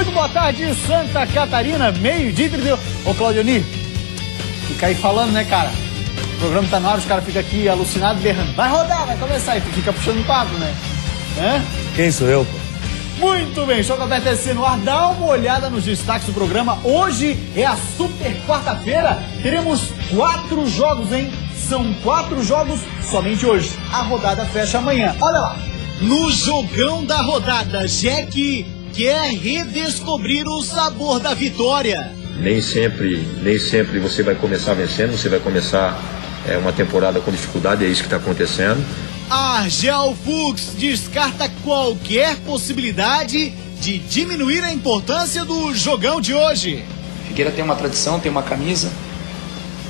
Muito boa tarde, Santa Catarina, meio-dia e 31. Ô, Claudioni, fica aí falando, né, cara? O programa tá na hora, os caras ficam aqui alucinados, berrando. Vai rodar, vai começar. E tu fica puxando o papo, né? Hã? Quem sou eu, pô? Muito bem, Jogo Aberto SC no ar. Dá uma olhada nos destaques do programa. Hoje é a super quarta-feira. Teremos 4 jogos, hein? São 4 jogos somente hoje. A rodada fecha amanhã. Olha lá. No jogão da rodada, Jack quer redescobrir o sabor da vitória. Nem sempre você vai começar vencendo, você vai começar uma temporada com dificuldade, é isso que está acontecendo. Argel Fuchs descarta qualquer possibilidade de diminuir a importância do jogão de hoje. Figueira tem uma tradição, tem uma camisa,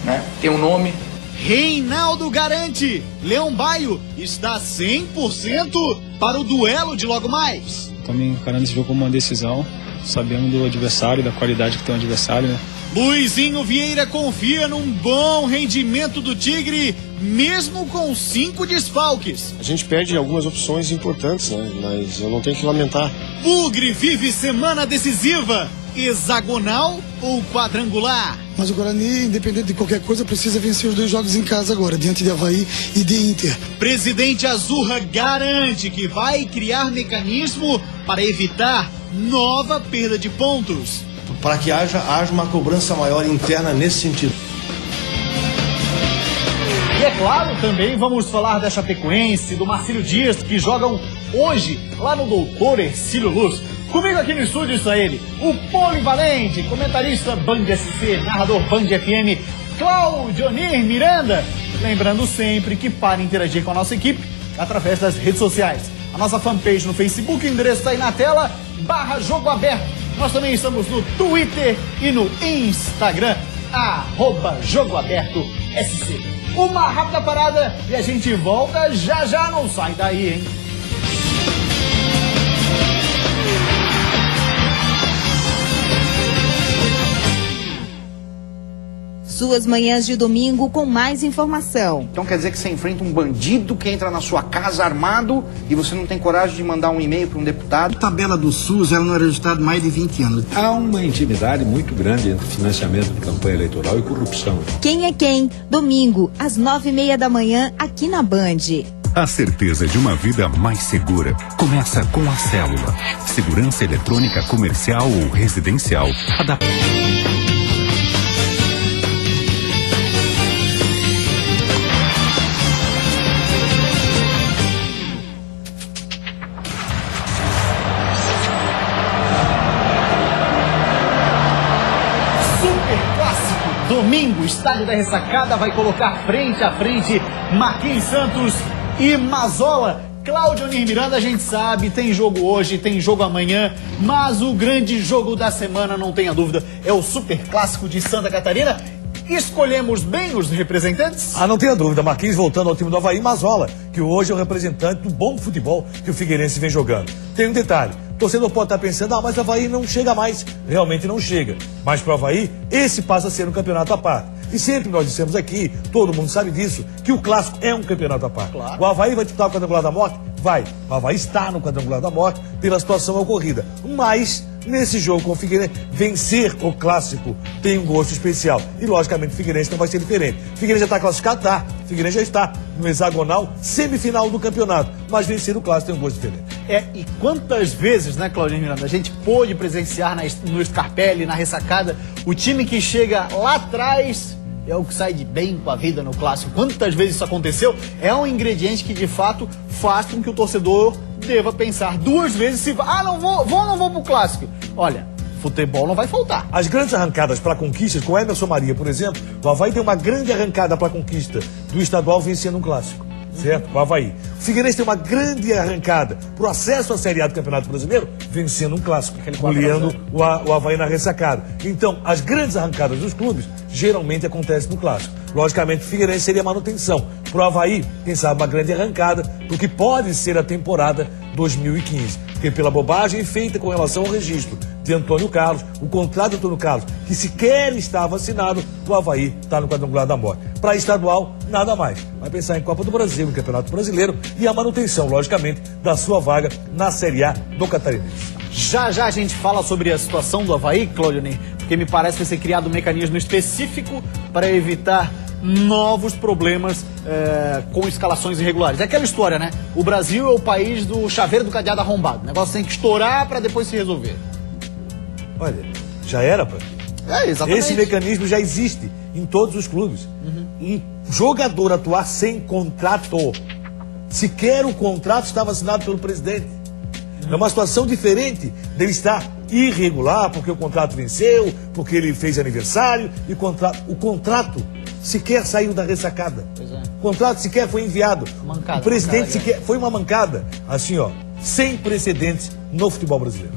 né? Tem um nome. Reinaldo garante, Leão Baio está 100% para o duelo de logo mais. Também encarando esse jogo como uma decisão, sabendo do adversário, da qualidade que tem o adversário, né? Luizinho Vieira confia num bom rendimento do Tigre, mesmo com 5 desfalques. A gente perde algumas opções importantes, né? Mas eu não tenho que lamentar. Bugre vive semana decisiva, hexagonal ou quadrangular? Mas o Guarani, independente de qualquer coisa, precisa vencer os 2 jogos em casa agora, diante de Avaí e de Inter. Presidente Azurra garante que vai criar mecanismo para evitar nova perda de pontos. Para que haja uma cobrança maior interna nesse sentido. E é claro, também vamos falar da Chapecoense, do Marcílio Dias, que jogam hoje lá no Doutor Hercílio Luz. Comigo aqui no estúdio está ele, o polivalente, comentarista Band SC, narrador Band FM, Claudionir Miranda. Lembrando sempre que para interagir com a nossa equipe, através das redes sociais. A nossa fanpage no Facebook, o endereço está aí na tela, /Jogo Aberto. Nós também estamos no Twitter e no Instagram, @Jogo Aberto SC. Uma rápida parada e a gente volta já, não sai daí, hein? Suas manhãs de domingo com mais informação. Então quer dizer que você enfrenta um bandido que entra na sua casa armado e você não tem coragem de mandar um e-mail para um deputado? A tabela do SUS ela não é registrada há mais de 20 anos. Há uma intimidade muito grande entre financiamento de campanha eleitoral e corrupção. Quem é quem? Domingo, às 9h30 da manhã, aqui na Band. A certeza de uma vida mais segura começa com a Célula. Segurança eletrônica comercial ou residencial. Domingo, estádio da Ressacada vai colocar frente a frente Marquinhos Santos e Mazola. Claudionir Miranda, a gente sabe, tem jogo hoje, tem jogo amanhã, mas o grande jogo da semana, não tenha dúvida, é o Super Clássico de Santa Catarina. Escolhemos bem os representantes? Não tenha dúvida, Marquinhos voltando ao time do Avaí, Mazola, que hoje é o representante do bom futebol que o Figueirense vem jogando. Tem um detalhe, o torcedor pode estar pensando, mas o Avaí não chega mais. Realmente não chega. Mas para o Avaí, esse passa a ser um campeonato à parte. E sempre nós dissemos aqui, todo mundo sabe disso, que o Clássico é um campeonato à parte. Claro. O Avaí vai disputar o quadrangular da morte? Vai. O Avaí está no quadrangular da morte pela situação ocorrida. Mas, nesse jogo com o Figueirense, vencer o Clássico tem um gosto especial. E, logicamente, o Figueirense não vai ser diferente. O Figueirense já está classificado? Tá. O Figueirense já está no hexagonal semifinal do campeonato. Mas vencer o Clássico tem um gosto diferente. E quantas vezes, né, Claudinho Miranda, a gente pôde presenciar no Scarpelli, na Ressacada, o time que chega lá atrás é o que sai de bem com a vida no Clássico. Quantas vezes isso aconteceu? É um ingrediente que, de fato, faz com que o torcedor deva pensar 2 vezes se não vou pro Clássico. Olha, futebol não vai faltar. As grandes arrancadas para conquistas, com Emerson Maria, por exemplo, o Avaí tem uma grande arrancada para conquista do estadual vencendo um Clássico. Certo? O Avaí. O Figueirense tem uma grande arrancada para o acesso à Série A do Campeonato Brasileiro, vencendo um Clássico, goleando o Avaí na Ressacada. Então, as grandes arrancadas dos clubes geralmente acontecem no Clássico. Logicamente, o Figueirense seria manutenção. Para o Avaí, quem sabe, uma grande arrancada do que pode ser a temporada 2015. Fiquei pela bobagem feita com relação ao registro de Antônio Carlos, o contrato de Antônio Carlos, que sequer estava assinado, o Avaí está no quadrangular da morte. Para estadual, nada mais. Vai pensar em Copa do Brasil, em Campeonato Brasileiro e a manutenção, logicamente, da sua vaga na Série A do Catarinense. Já já a gente fala sobre a situação do Avaí, Claudionei, porque me parece que vai ser criado um mecanismo específico para evitar novos problemas com escalações irregulares. É aquela história, né? O Brasil é o país do chaveiro do cadeado arrombado. O negócio tem que estourar para depois se resolver. Olha, já era, pô. Exatamente. Esse mecanismo já existe em todos os clubes. Um jogador atuar sem contrato, sequer o contrato estava assinado pelo presidente. É uma situação diferente dele estar irregular, porque o contrato venceu, porque ele fez aniversário, e o contrato sequer saiu da ressacada. O contrato sequer foi enviado. O presidente sequer... Foi uma mancada, assim, ó, sem precedentes no futebol brasileiro.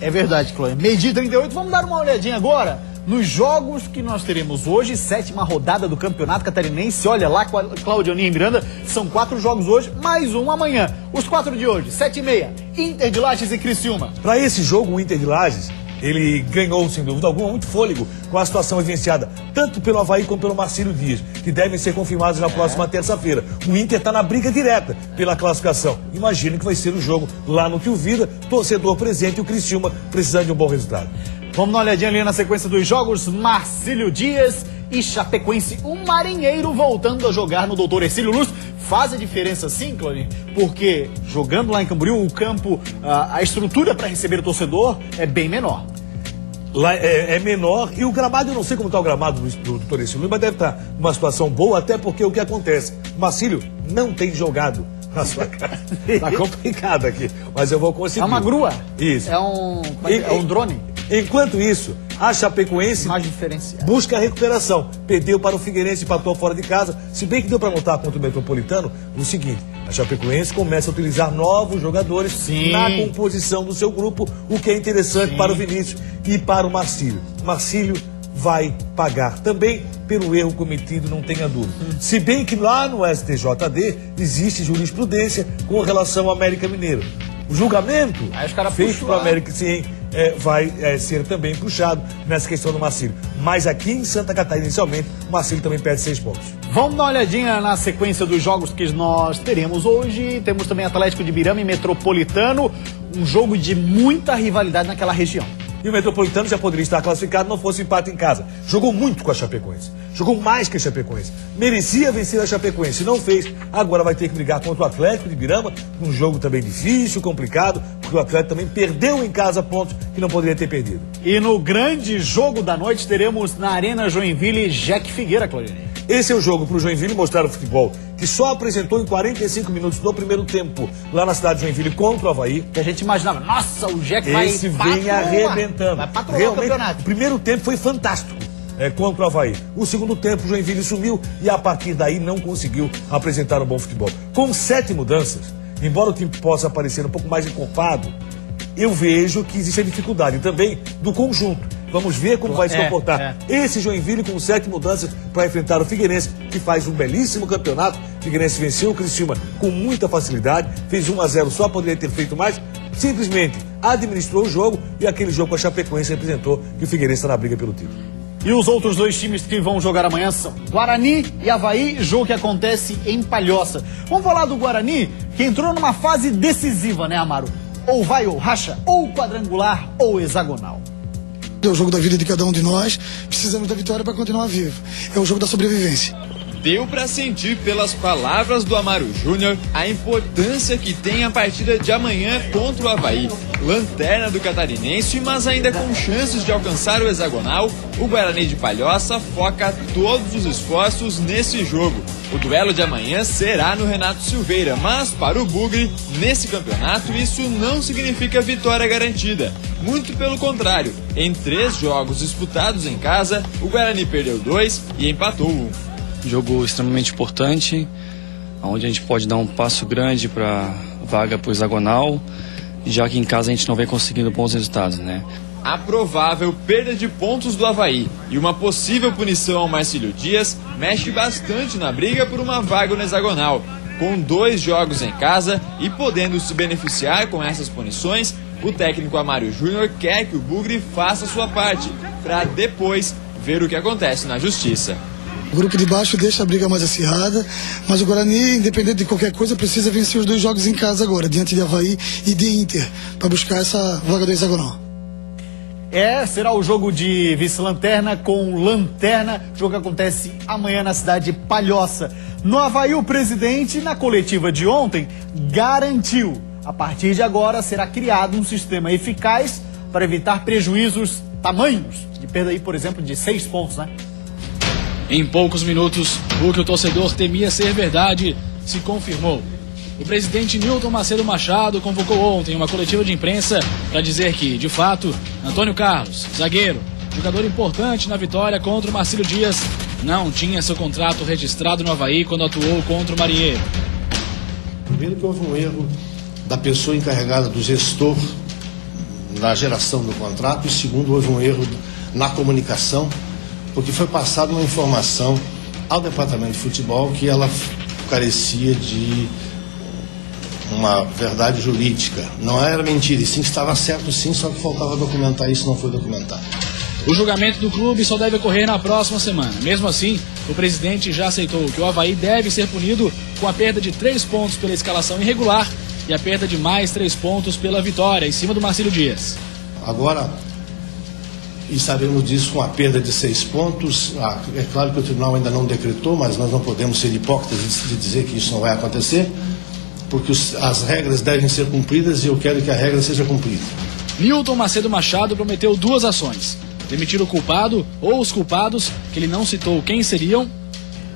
É verdade, Cláudio. Meio-dia 38, vamos dar uma olhadinha agora nos jogos que nós teremos hoje, 7ª rodada do Campeonato Catarinense. Olha lá, Claudioninha e Miranda, são 4 jogos hoje, mais um amanhã. Os 4 de hoje, 7h30, Inter de Lages e Criciúma. Para esse jogo, o Inter de Lages, ele ganhou, sem dúvida alguma, muito fôlego com a situação evidenciada, tanto pelo Avaí como pelo Marcílio Dias, que devem ser confirmados na próxima terça-feira. O Inter está na briga direta pela classificação. Imagina que vai ser o jogo lá no Tio Vida, torcedor presente e o Criciúma precisando de um bom resultado. Vamos dar uma olhadinha ali na sequência dos jogos. Marcílio Dias e Chapecoense, um marinheiro voltando a jogar no Doutor Hercílio Luz. Faz a diferença sim, Claudinho, porque jogando lá em Camboriú, o campo, a estrutura para receber o torcedor é bem menor. Lá é menor e o gramado, eu não sei como está o gramado do Doutor Hercílio Luz, mas deve estar numa situação boa, até porque o que acontece? O Marcílio não tem jogado na sua casa. Tá complicado aqui, mas eu vou conseguir. É uma grua? Isso. É um drone? Enquanto isso, a Chapecoense busca a recuperação. Perdeu para o Figueirense e empatou fora de casa. Se bem que deu para notar contra o Metropolitano o seguinte: a Chapecoense começa a utilizar novos jogadores na composição do seu grupo, o que é interessante para o Vinícius e para o Marcílio. Marcílio vai pagar também pelo erro cometido, não tenha dúvida. Se bem que lá no STJD existe jurisprudência com relação ao América Mineiro. O julgamento feito para o América, sim, vai ser também puxado nessa questão do Marcílio. Mas aqui em Santa Catarina, inicialmente, o Marcílio também perde 6 pontos. Vamos dar uma olhadinha na sequência dos jogos que nós teremos hoje. Temos também Atlético de Birama e Metropolitano, um jogo de muita rivalidade naquela região. E o Metropolitano já poderia estar classificado, não fosse empate em casa. Jogou muito com a Chapecoense. Jogou mais que a Chapecoense. Merecia vencer a Chapecoense, não fez. Agora vai ter que brigar contra o Atlético de Birama, um jogo também difícil, complicado, porque o Atlético também perdeu em casa pontos que não poderia ter perdido. E no grande jogo da noite teremos na Arena Joinville, Jack Figueira, Claudinei. Esse é o jogo para o Joinville mostrar o futebol que só apresentou em 45 minutos do primeiro tempo lá na cidade de Joinville contra o Avaí. Que a gente imaginava, nossa, o Jack vai vem arrebentando. Vai patrulhar o campeonato. O primeiro tempo foi fantástico contra o Avaí. O segundo tempo o Joinville sumiu e a partir daí não conseguiu apresentar um bom futebol. Com 7 mudanças, embora o time possa parecer um pouco mais encorpado, eu vejo que existe a dificuldade também do conjunto. Vamos ver como vai se comportar esse Joinville com 7 mudanças para enfrentar o Figueirense, que faz um belíssimo campeonato. O Figueirense venceu o Criciúma com muita facilidade, fez 1-0, só poderia ter feito mais. Simplesmente administrou o jogo e aquele jogo com a Chapecoense representou que o Figueirense está na briga pelo título. E os outros 2 times que vão jogar amanhã são Guarani e Avaí, jogo que acontece em Palhoça. Vamos falar do Guarani, que entrou numa fase decisiva, né, Amaro? Ou vai ou racha, ou quadrangular, ou hexagonal. É o jogo da vida de cada um de nós, precisamos da vitória para continuar vivo. É o jogo da sobrevivência. Deu para sentir pelas palavras do Amaro Júnior a importância que tem a partida de amanhã contra o Avaí. Lanterna do Catarinense, mas ainda com chances de alcançar o hexagonal, o Guarani de Palhoça foca todos os esforços nesse jogo. O duelo de amanhã será no Renato Silveira, mas para o Bugre, nesse campeonato, isso não significa vitória garantida. Muito pelo contrário, em 3 jogos disputados em casa, o Guarani perdeu 2 e empatou 1. Jogo extremamente importante, onde a gente pode dar um passo grande para vaga para o hexagonal, já que em casa a gente não vem conseguindo bons resultados, né? A provável perda de pontos do Avaí e uma possível punição ao Marcílio Dias mexe bastante na briga por uma vaga no hexagonal. com 2 jogos em casa e podendo se beneficiar com essas punições, o técnico Amário Júnior quer que o Bugre faça sua parte, para depois ver o que acontece na justiça. O grupo de baixo deixa a briga mais acirrada, mas o Guarani, independente de qualquer coisa, precisa vencer os 2 jogos em casa agora, diante de Avaí e de Inter, para buscar essa vaga do hexagonal. Será o jogo de vice-lanterna com lanterna, jogo que acontece amanhã na cidade de Palhoça. No Avaí, o presidente, na coletiva de ontem, garantiu, a partir de agora será criado um sistema eficaz para evitar prejuízos tamanhos, de perda aí, por exemplo, de 6 pontos, né? Em poucos minutos, o que o torcedor temia ser verdade se confirmou. O presidente Nilton Macedo Machado convocou ontem uma coletiva de imprensa para dizer que, de fato, Antônio Carlos, zagueiro, jogador importante na vitória contra o Marcílio Dias, não tinha seu contrato registrado no Avaí quando atuou contra o Marinheiro. Primeiro que houve um erro da pessoa encarregada do gestor na geração do contrato, e segundo, houve um erro na comunicação, porque foi passada uma informação ao departamento de futebol que ela carecia de uma verdade jurídica. Não era mentira, e sim estava certo sim, só que faltava documentar isso, não foi documentado. O julgamento do clube só deve ocorrer na próxima semana. Mesmo assim, o presidente já aceitou que o Avaí deve ser punido com a perda de 3 pontos pela escalação irregular e a perda de mais 3 pontos pela vitória em cima do Marcílio Dias. Agora, e sabemos disso com a perda de 6 pontos. É claro que o tribunal ainda não decretou, mas nós não podemos ser hipócritas de dizer que isso não vai acontecer, porque as regras devem ser cumpridas e eu quero que a regra seja cumprida. Nilton Macedo Machado prometeu 2 ações: demitir o culpado ou os culpados, que ele não citou quem seriam.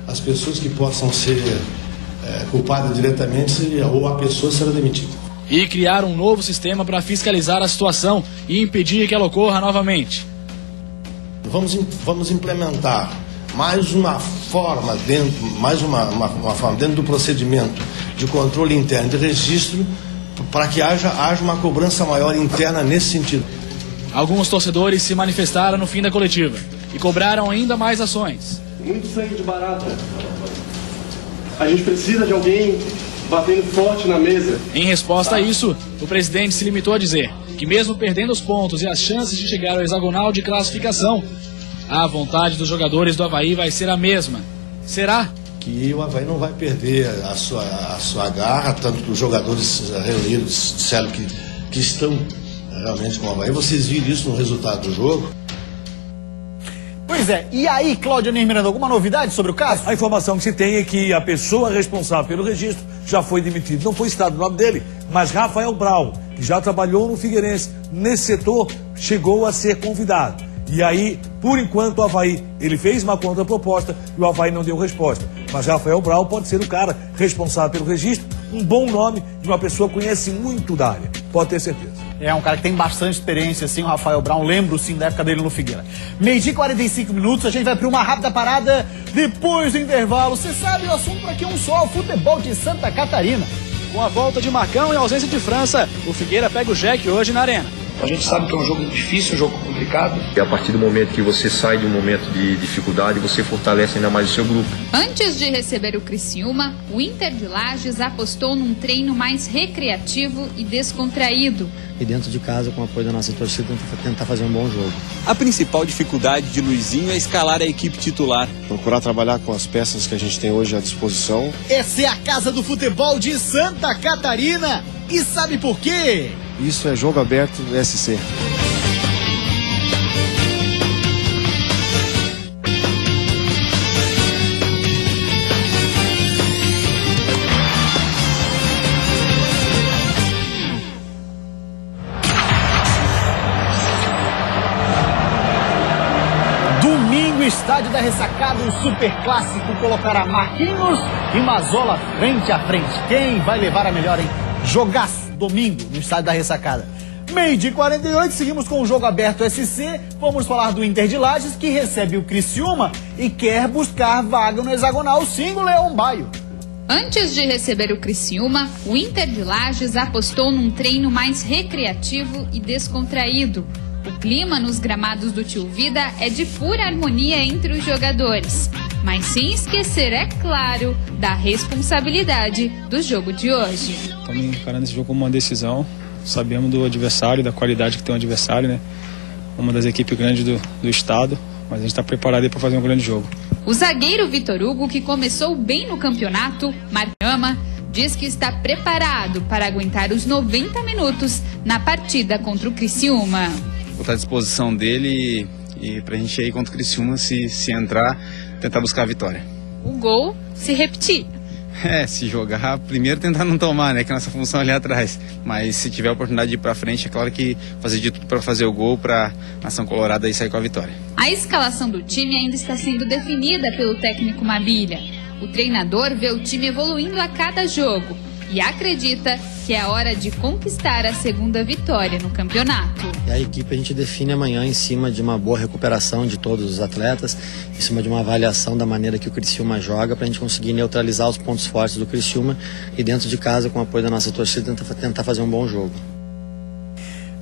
As pessoas que possam ser culpadas diretamente, ou a pessoa será demitida. E criar um novo sistema para fiscalizar a situação e impedir que ela ocorra novamente. Vamos implementar mais uma forma dentro do procedimento de controle interno de registro, para que haja uma cobrança maior interna nesse sentido. Alguns torcedores se manifestaram no fim da coletiva e cobraram ainda mais ações. Muito sangue de barata. A gente precisa de alguém batendo forte na mesa. Em resposta a isso, o presidente se limitou a dizer que mesmo perdendo os pontos e as chances de chegar ao hexagonal de classificação, a vontade dos jogadores do Avaí vai ser a mesma. Será? Que o Avaí não vai perder a sua garra, tanto que os jogadores reunidos disseram que estão realmente com o Avaí. Vocês viram isso no resultado do jogo. Pois é, e aí, Cláudio Miranda, alguma novidade sobre o caso? A informação que se tem é que a pessoa responsável pelo registro já foi demitida. Não foi citado o nome dele, mas Rafael Brau, que já trabalhou no Figueirense nesse setor, chegou a ser convidado. E aí, por enquanto, o Avaí, ele fez uma contraproposta e o Avaí não deu resposta. Mas Rafael Brau pode ser o cara responsável pelo registro, um bom nome de uma pessoa que conhece muito da área, pode ter certeza. É um cara que tem bastante experiência, assim, o Rafael Brau, lembro sim da época dele no Figueira. 12h e 45 minutos, a gente vai para uma rápida parada depois do intervalo. Você sabe, o assunto aqui é um só, o futebol de Santa Catarina. Com a volta de Marcão e a ausência de França, o Figueira pega o Jack hoje na Arena. A gente sabe que é um jogo difícil, um jogo complicado. E a partir do momento que você sai de um momento de dificuldade, você fortalece ainda mais o seu grupo. Antes de receber o Criciúma, o Inter de Lages apostou num treino mais recreativo e descontraído. E dentro de casa, com o apoio da nossa torcida, tentar fazer um bom jogo. A principal dificuldade de Luizinho é escalar a equipe titular. Procurar trabalhar com as peças que a gente tem hoje à disposição. Essa é a casa do futebol de Santa Catarina. E sabe por quê? Isso é Jogo Aberto SC. Domingo, estádio da Ressacada, o Super Clássico colocará Marquinhos e Mazola frente a frente. Quem vai levar a melhor, hein? Jogaço, domingo, no estádio da Ressacada. 12h48, seguimos com o Jogo Aberto SC. Vamos falar do Inter de Lages, que recebe o Criciúma e quer buscar vaga no hexagonal. Sim, o Leão Baio. Antes de receber o Criciúma, o Inter de Lages apostou num treino mais recreativo e descontraído. O clima nos gramados do Tio Vida é de pura harmonia entre os jogadores. mas sem esquecer, é claro, da responsabilidade do jogo de hoje. Estamos encarando esse jogo como uma decisão, sabemos do adversário, da qualidade que tem o adversário, né? Uma das equipes grandes do estado, mas a gente está preparado aí para fazer um grande jogo. O zagueiro Vitor Hugo, que começou bem no campeonato, Marcama, diz que está preparado para aguentar os 90 minutos na partida contra o Criciúma. Vou estar à disposição dele e para a gente ir contra o Criciúma, se entrar, tentar buscar a vitória. O gol se repetir. Se jogar, primeiro tentar não tomar, né, que é a nossa função ali atrás. Mas se tiver a oportunidade de ir para frente, é claro que fazer de tudo para fazer o gol, para a nação colorada e sair com a vitória. A escalação do time ainda está sendo definida pelo técnico Mabilha. O treinador vê o time evoluindo a cada jogo e acredita que é a hora de conquistar a segunda vitória no campeonato. A equipe a gente define amanhã em cima de uma boa recuperação de todos os atletas, em cima de uma avaliação da maneira que o Criciúma joga, para a gente conseguir neutralizar os pontos fortes do Criciúma e dentro de casa, com o apoio da nossa torcida, tentar fazer um bom jogo.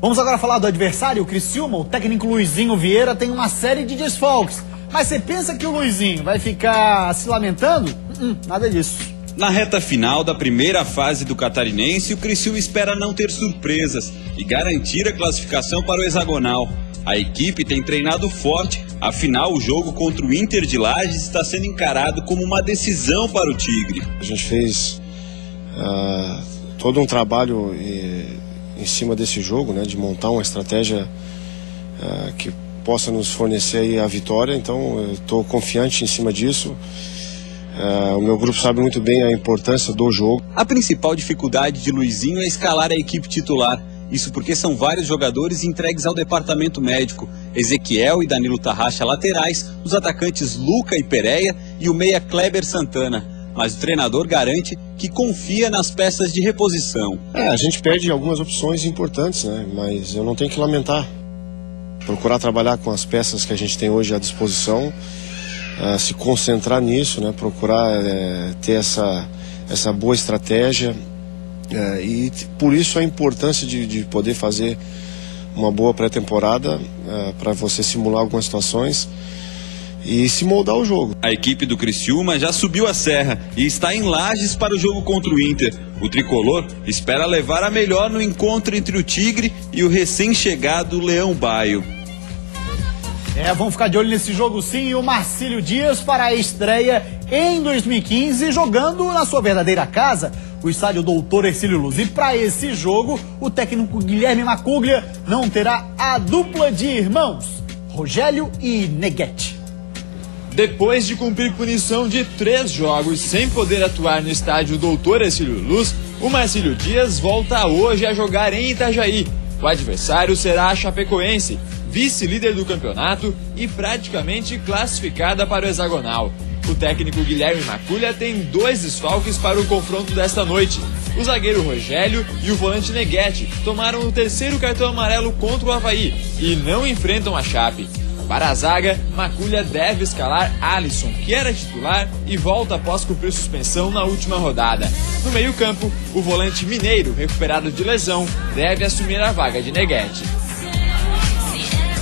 Vamos agora falar do adversário, o Criciúma. O técnico Luizinho Vieira tem uma série de desfalques. Mas você pensa que o Luizinho vai ficar se lamentando? Nada disso. Na reta final da primeira fase do Catarinense, o Criciúma espera não ter surpresas e garantir a classificação para o hexagonal. A equipe tem treinado forte, afinal o jogo contra o Inter de Lages está sendo encarado como uma decisão para o Tigre. A gente fez todo um trabalho em cima desse jogo, né, de montar uma estratégia que possa nos fornecer aí a vitória, então eu estou confiante em cima disso. O meu grupo sabe muito bem a importância do jogo. A principal dificuldade de Luizinho é escalar a equipe titular. Isso porque são vários jogadores entregues ao departamento médico. Ezequiel e Danilo Tarraxa laterais, os atacantes Luca e Pereira e o meia Kleber Santana. Mas o treinador garante que confia nas peças de reposição. A gente perde algumas opções importantes, né? Mas eu não tenho que lamentar. Procurar trabalhar com as peças que a gente tem hoje à disposição. Se concentrar nisso, né? Procurar ter essa boa estratégia e por isso a importância de poder fazer uma boa pré-temporada para você simular algumas situações e se moldar o jogo. A equipe do Criciúma já subiu a serra e está em Lages para o jogo contra o Inter. O tricolor espera levar a melhor no encontro entre o Tigre e o recém-chegado Leão Baio. Vamos ficar de olho nesse jogo sim. E o Marcílio Dias para a estreia em 2015, jogando na sua verdadeira casa, o estádio Doutor Hercílio Luz. E para esse jogo, o técnico Guilherme Macuglia não terá a dupla de irmãos, Rogério e Neguete. Depois de cumprir punição de 3 jogos sem poder atuar no estádio Doutor Hercílio Luz, o Marcílio Dias volta hoje a jogar em Itajaí. O adversário será a Chapecoense, vice-líder do campeonato e praticamente classificada para o hexagonal. O técnico Guilherme Macuglia tem 2 desfalques para o confronto desta noite. O zagueiro Rogério e o volante Neguete tomaram o 3º cartão amarelo contra o Avaí e não enfrentam a Chape. Para a zaga, Macuglia deve escalar Alisson, que era titular e volta após cumprir suspensão na última rodada. No meio-campo, o volante mineiro, recuperado de lesão, deve assumir a vaga de Neguete.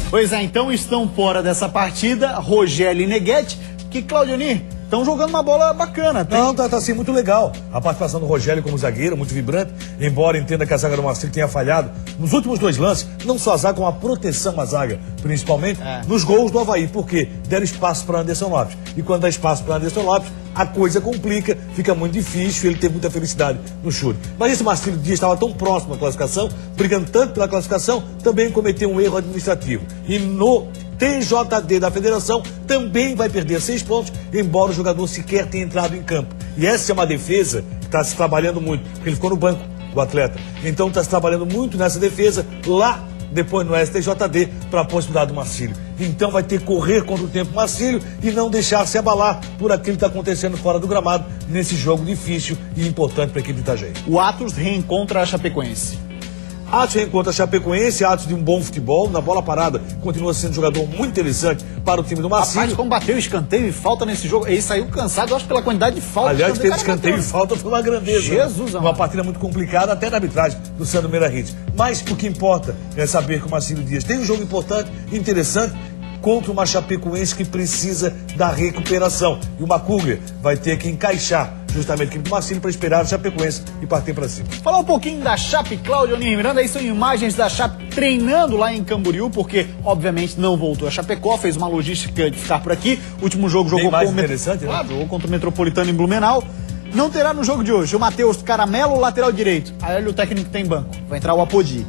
Pois então estão fora dessa partida Rogério e Neguete, que, Claudionir, estão jogando uma bola bacana. Não, tá assim, muito legal. A participação do Rogério como zagueiro, muito vibrante, embora entenda que a zaga do Marcílio tenha falhado nos últimos 2 lances, não só a zaga, como a proteção à zaga, principalmente nos gols do Avaí, porque deram espaço para Anderson Lopes. E quando dá espaço para Anderson Lopes, a coisa complica, fica muito difícil, ele tem muita felicidade no chute. Mas esse Marcílio Dias estava tão próximo da classificação, brigando tanto pela classificação, também cometeu um erro administrativo. E no TJD da federação também vai perder 6 pontos, embora o jogador sequer tenha entrado em campo. E essa é uma defesa que está se trabalhando muito, porque ele ficou no banco, o atleta. Então está se trabalhando muito nessa defesa lá, depois no STJD, para a possibilidade do Marcílio. Então vai ter que correr contra o tempo Marcílio e não deixar se abalar por aquilo que está acontecendo fora do gramado nesse jogo difícil e importante para a equipe de Itajaí. O Atos reencontra a Chapecoense. Atos reencontra a Chapecoense, Atos de um bom futebol, na bola parada, continua sendo um jogador muito interessante para o time do Marcílio. Rapaz, como bateu escanteio e falta nesse jogo, ele saiu cansado, eu acho, pela quantidade de falta. Aliás, teve escanteio e falta, foi uma grandeza. Jesus, uma partida muito complicada, até na arbitragem do Sandro Meira Hits. Mas o que importa é saber que o Marcílio Dias tem um jogo importante, interessante, contra uma Chapecoense que precisa da recuperação. E o Macuglia vai ter que encaixar justamente aqui do Marcílio para esperar o Chapecoense e partir para cima. Falar um pouquinho da Chape, Cláudio Onir Miranda, aí são imagens da Chape treinando lá em Camboriú, porque obviamente não voltou a Chapecó, fez uma logística de ficar por aqui. O último jogo jogou mais interessante, né? Jogou contra o Metropolitano em Blumenau. Não terá no jogo de hoje o Matheus Caramelo, lateral direito. Aí o técnico tem banco, vai entrar o Apodi.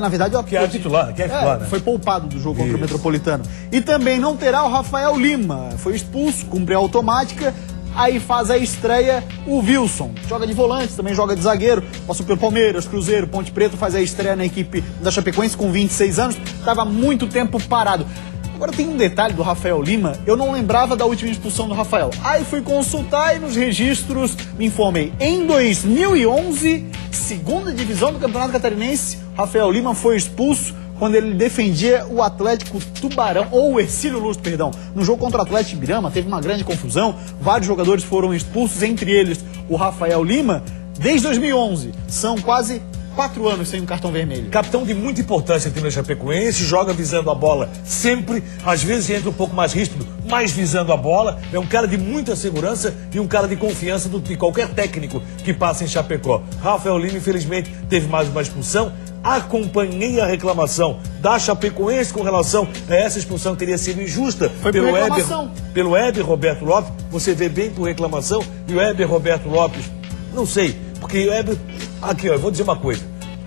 Na verdade, o Apodi, que é titular, né? Foi poupado do jogo contra o Metropolitano. E também não terá o Rafael Lima, foi expulso, cumpriu a automática. Aí faz a estreia o Wilson, joga de volante, também joga de zagueiro, passou pelo Palmeiras, Cruzeiro, Ponte Preta, faz a estreia na equipe da Chapecoense com 26 anos, estava muito tempo parado. Agora tem um detalhe do Rafael Lima, eu não lembrava da última expulsão do Rafael. Aí fui consultar e nos registros me informei. Em 2011, segunda divisão do Campeonato Catarinense, Rafael Lima foi expulso quando ele defendia o Atlético Tubarão, ou o Hercílio Luz, perdão. No jogo contra o Atlético Ibirama, teve uma grande confusão, vários jogadores foram expulsos, entre eles o Rafael Lima, desde 2011. São quase 4 anos sem um cartão vermelho. Capitão de muita importância aqui no Chapecoense, joga visando a bola sempre, às vezes entra um pouco mais ríspido, mas visando a bola. É um cara de muita segurança e um cara de confiança de qualquer técnico que passa em Chapecó. Rafael Lima, infelizmente, teve mais uma expulsão. Acompanhei a reclamação da Chapecoense com relação a essa expulsão que teria sido injusta pelo Heber Roberto Lopes. Você vê bem por reclamação e o Heber Roberto Lopes, não sei, porque o Heber... Aqui, ó, eu vou dizer uma coisa.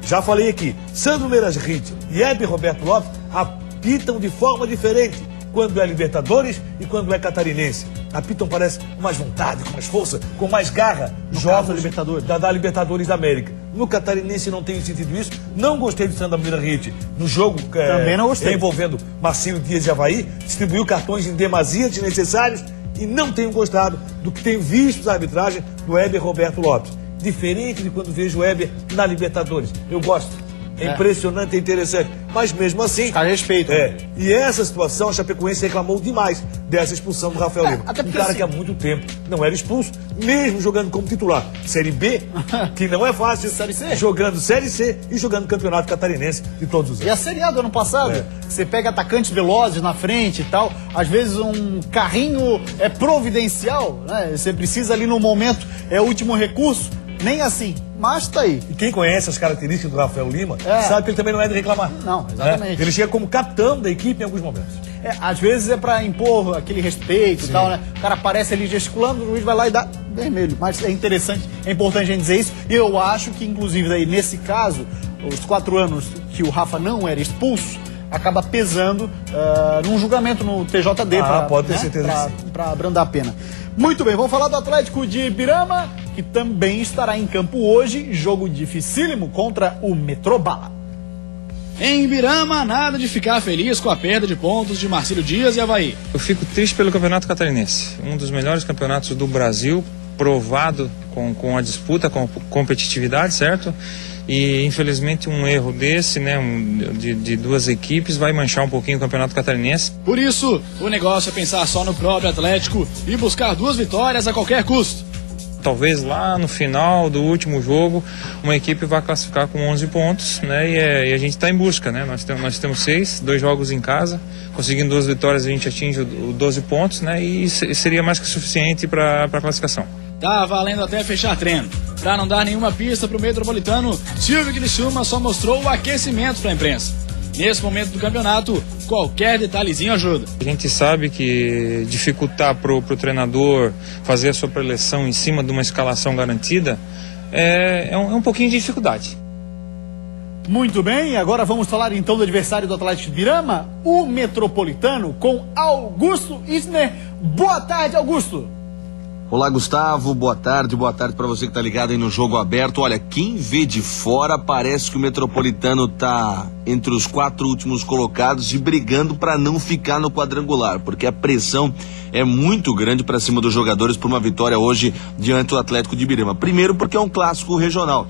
Já falei aqui, Sandro Meirasrite e Heber Roberto Lopes apitam de forma diferente quando é Libertadores e quando é Catarinense. Apitam, parece, com mais vontade, com mais força, com mais garra. Jogos Libertadores. Da Libertadores da América. No Catarinense não tenho sentido isso. Não gostei de Sandro Meirasrite. No jogo também não gostei. Envolvendo Marcílio Dias de Avaí, distribuiu cartões em demasia desnecessários e não tenho gostado do que tenho visto da arbitragem do Heber Roberto Lopes. Diferente de quando vejo o Heber na Libertadores. Eu gosto. É impressionante, é interessante. Mas mesmo assim... A respeito. E essa situação, a Chapecoense reclamou demais dessa expulsão do Rafael Lima. Um cara que há muito tempo não era expulso, mesmo jogando como titular. Série B, que não é fácil. Série C. Jogando Série C e jogando Campeonato Catarinense de todos os anos. E a Série A do ano passado, você pega atacantes velozes na frente e tal, às vezes um carrinho é providencial, né? Você precisa ali no momento, é o último recurso. Nem assim, mas tá aí. E quem conhece as características do Rafael Lima sabe que ele também não é de reclamar. Não, exatamente. Ele chega como capitão da equipe em alguns momentos. Às vezes é pra impor aquele respeito e tal, né? O cara aparece ali gesticulando, o juiz vai lá e dá vermelho. Mas é interessante, é importante a gente dizer isso. E eu acho que, inclusive, daí, nesse caso, os 4 anos que o Rafa não era expulso, acaba pesando num julgamento no TJD pode ter certeza para abrandar a pena. Muito bem, vamos falar do Atlético de Ibirama, que também estará em campo hoje, jogo dificílimo contra o Metrobala. Em Ibirama, nada de ficar feliz com a perda de pontos de Marcílio Dias e Avaí. Eu fico triste pelo Campeonato Catarinense, um dos melhores campeonatos do Brasil, provado com a disputa, com a competitividade, certo? E infelizmente um erro desse, né, de 2 equipes, vai manchar um pouquinho o Campeonato Catarinense. Por isso, o negócio é pensar só no próprio Atlético e buscar 2 vitórias a qualquer custo. Talvez lá no final do último jogo uma equipe vá classificar com 11 pontos, né? E a gente está em busca, né? Nós temos 6, 2 jogos em casa, conseguindo 2 vitórias a gente atinge os 12 pontos, né? E seria mais que suficiente para a classificação. Tá valendo até fechar treino. Para não dar nenhuma pista para o Metropolitano, Silvio Criciúma só mostrou o aquecimento para a imprensa. Nesse momento do campeonato, qualquer detalhezinho ajuda. A gente sabe que dificultar para o treinador fazer a sua preleção em cima de uma escalação garantida é um pouquinho de dificuldade. Muito bem, agora vamos falar então do adversário do Atlético de Ibirama, o Metropolitano, com Augusto Isner. Boa tarde, Augusto. Olá, Gustavo, boa tarde para você que tá ligado aí no Jogo Aberto. Olha, quem vê de fora parece que o Metropolitano tá entre os 4 últimos colocados e brigando para não ficar no quadrangular, porque a pressão é muito grande para cima dos jogadores por uma vitória hoje diante do Atlético de Ibirama. Primeiro porque é um clássico regional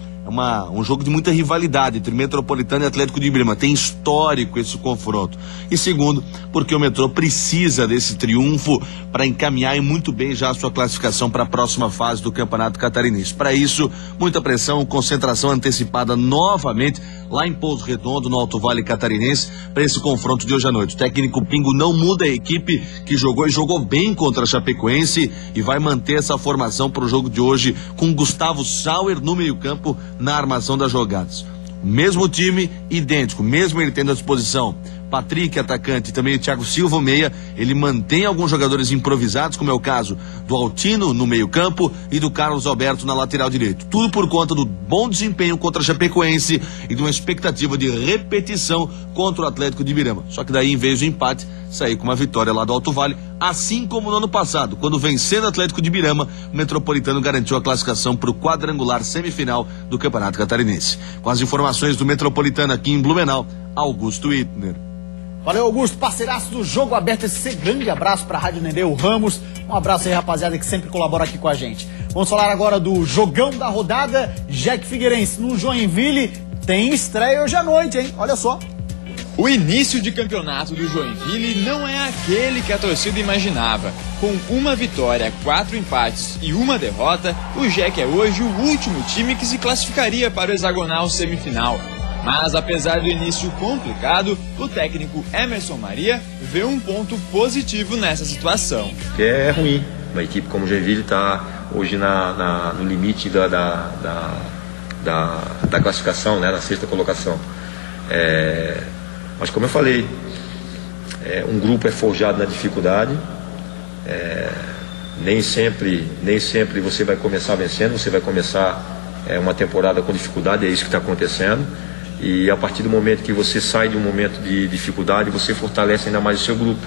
um jogo de muita rivalidade entre Metropolitano e Atlético de Ibirama. Tem histórico esse confronto. E segundo, porque o Metrô precisa desse triunfo para encaminhar e muito bem já a sua classificação para a próxima fase do Campeonato Catarinense. Para isso, muita pressão, concentração antecipada novamente lá em Pouso Redondo, no Alto Vale Catarinense, para esse confronto de hoje à noite. O técnico Pingo não muda a equipe que jogou e jogou bem contra a Chapecoense e vai manter essa formação para o jogo de hoje com Gustavo Sauer no meio-campo na armação das jogadas. Mesmo time, idêntico, mesmo ele tendo à disposição Patrick, atacante, e também o Thiago Silva, meia, ele mantém alguns jogadores improvisados, como é o caso do Altino no meio-campo e do Carlos Alberto na lateral direito. Tudo por conta do bom desempenho contra a Chapecoense e de uma expectativa de repetição contra o Atlético de Ibirama. Só que daí, em vez do empate, sair com uma vitória lá do Alto Vale, assim como no ano passado, quando vencendo o Atlético de Ibirama, o Metropolitano garantiu a classificação para o quadrangular semifinal do Campeonato Catarinense. Com as informações do Metropolitano aqui em Blumenau, Augusto Wittner. Valeu, Augusto, parceiraço do Jogo Aberto. Esse grande abraço para a Rádio Nereu Ramos. Um abraço aí, rapaziada, que sempre colabora aqui com a gente. Vamos falar agora do jogão da rodada. Jack Figueirense no Joinville tem estreia hoje à noite, hein? Olha só. O início de campeonato do Joinville não é aquele que a torcida imaginava. Com uma vitória, 4 empates e uma derrota, o Jack é hoje o último time que se classificaria para o hexagonal semifinal. Mas apesar do início complicado, o técnico Emerson Maria vê um ponto positivo nessa situação. Que é ruim. Uma equipe como o Joinville está hoje no limite da classificação, né, na 6ª colocação. Mas como eu falei, um grupo é forjado na dificuldade. Nem sempre você vai começar vencendo, você vai começar uma temporada com dificuldade, é isso que está acontecendo. E a partir do momento que você sai de um momento de dificuldade, você fortalece ainda mais o seu grupo.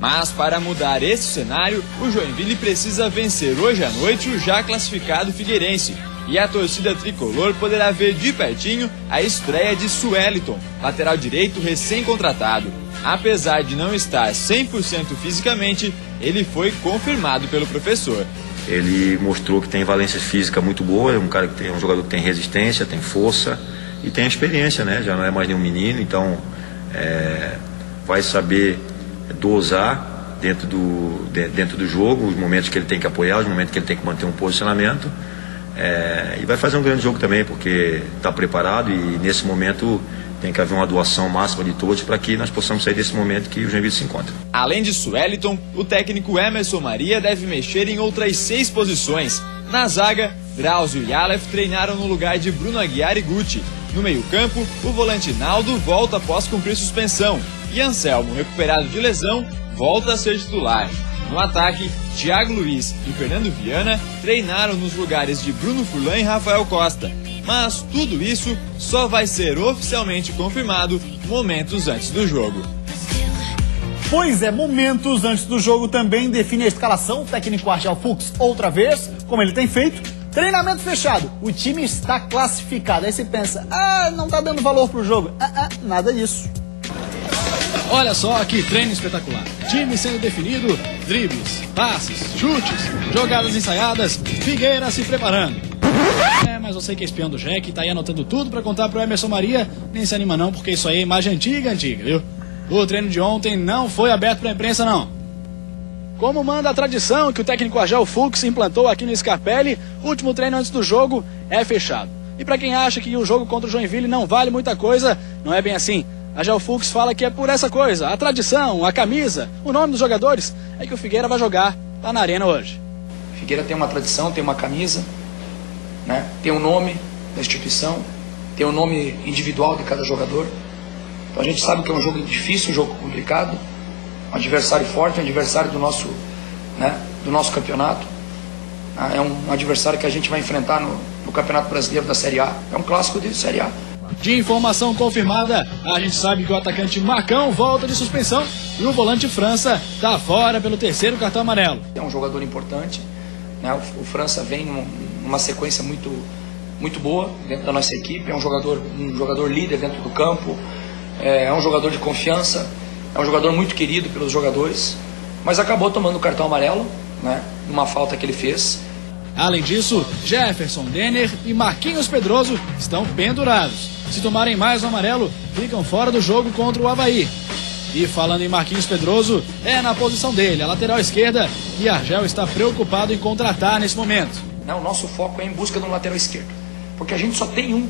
Mas para mudar esse cenário, o Joinville precisa vencer hoje à noite o já classificado Figueirense. E a torcida tricolor poderá ver de pertinho a estreia de Sueliton, lateral direito recém-contratado. Apesar de não estar 100% fisicamente, ele foi confirmado pelo professor. Ele mostrou que tem valência física muito boa, é um jogador que tem resistência, tem força e tem experiência, né? Já não é mais nenhum menino, então vai saber dosar dentro do jogo, os momentos que ele tem que apoiar, os momentos que ele tem que manter um posicionamento. E vai fazer um grande jogo também, porque está preparado e nesse momento tem que haver uma doação máxima de todos para que nós possamos sair desse momento que o Joinville se encontra. Além de Sueliton, o técnico Emerson Maria deve mexer em outras 6 posições. Na zaga, Drauzio e Aleph treinaram no lugar de Bruno Aguiar e Guti. No meio-campo, o volante Naldo volta após cumprir suspensão. E Anselmo, recuperado de lesão, volta a ser titular. No ataque, Thiago Luiz e Fernando Viana treinaram nos lugares de Bruno Furlan e Rafael Costa. Mas tudo isso só vai ser oficialmente confirmado momentos antes do jogo. Pois é, momentos antes do jogo também define a escalação. O técnico Argel Fux, outra vez, como ele tem feito. Treinamento fechado, o time está classificado. Aí você pensa, não tá dando valor pro jogo. Nada disso. Olha só que treino espetacular. Time sendo definido, dribles, passes, chutes, jogadas ensaiadas, Figueira se preparando. Mas eu sei que é espião do Jack, tá aí anotando tudo pra contar pro Emerson Maria. Nem se anima não, porque isso aí é imagem antiga, viu? O treino de ontem não foi aberto pra imprensa, não. Como manda a tradição que o técnico Argel Fux implantou aqui no Scarpelli, o último treino antes do jogo é fechado. E para quem acha que o jogo contra o Joinville não vale muita coisa, não é bem assim. Argel Fux fala que é por essa coisa, a tradição, a camisa, o nome dos jogadores, é que o Figueira vai jogar lá na arena hoje. Figueira tem uma tradição, tem uma camisa, né? Tem um nome da instituição, tem um nome individual de cada jogador. Então a gente sabe que é um jogo difícil, um jogo complicado, um adversário forte, um adversário do nosso campeonato. É um adversário que a gente vai enfrentar no Campeonato Brasileiro da Série A. É um clássico de Série A. De informação confirmada, a gente sabe que o atacante Marcão volta de suspensão e o volante França está fora pelo 3º cartão amarelo. É um jogador importante, né? O França vem numa sequência muito boa dentro da nossa equipe. É um jogador líder dentro do campo, é um jogador de confiança, é um jogador muito querido pelos jogadores, mas acabou tomando o cartão amarelo, né? Numa falta que ele fez. Além disso, Jefferson, Denner e Marquinhos Pedroso estão pendurados. Se tomarem mais um amarelo, ficam fora do jogo contra o Avaí. E falando em Marquinhos Pedroso, é na posição dele, a lateral esquerda, e Argel está preocupado em contratar nesse momento. O nosso foco é em busca de um lateral esquerdo, porque a gente só tem um.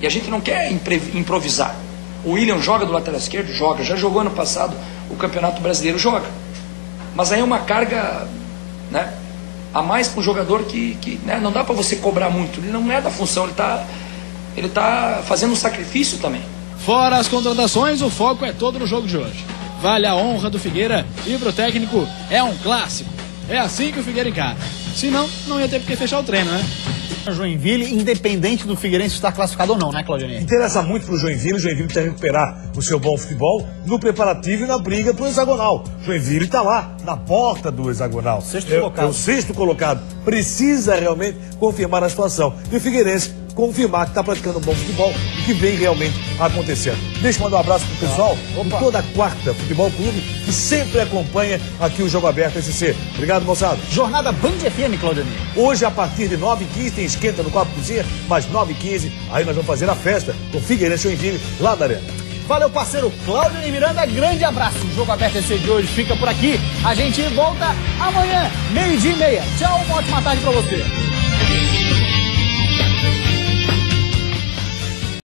E a gente não quer improvisar. O William joga do lateral esquerdo? Joga. Já jogou ano passado o Campeonato Brasileiro? Joga. Mas aí é uma carga, né, a mais para um jogador que né, não dá para você cobrar muito. Ele não é da função, ele tá fazendo um sacrifício também. Fora as contratações, o foco é todo no jogo de hoje. Vale a honra do Figueira e pro técnico é um clássico. É assim que o Figueira encara. Senão, não ia ter porque fechar o treino, né? Joinville, independente do Figueirense estar classificado ou não, né, Claudionei? Interessa muito pro Joinville. O Joinville tem que recuperar o seu bom futebol no preparativo e na briga pro hexagonal. Joinville tá lá, na porta do hexagonal. Sexto colocado. É o sexto colocado. Precisa realmente confirmar a situação. E o Figueirense confirmar que está praticando um bom futebol e que vem realmente acontecendo. Deixa eu mandar um abraço pro pessoal de toda a Quarta Futebol Clube, que sempre acompanha aqui o Jogo Aberto SC. Obrigado, moçada. Jornada Band FM, Claudionei. Hoje, a partir de 9h15, tem esquenta no Copo Cozinha, mas 9h15, aí nós vamos fazer a festa com o Figueirense Joinville lá da Arena. Valeu, parceiro Claudionei Miranda, grande abraço. O Jogo Aberto SC de hoje fica por aqui. A gente volta amanhã, 12h30. Tchau, uma ótima tarde pra você.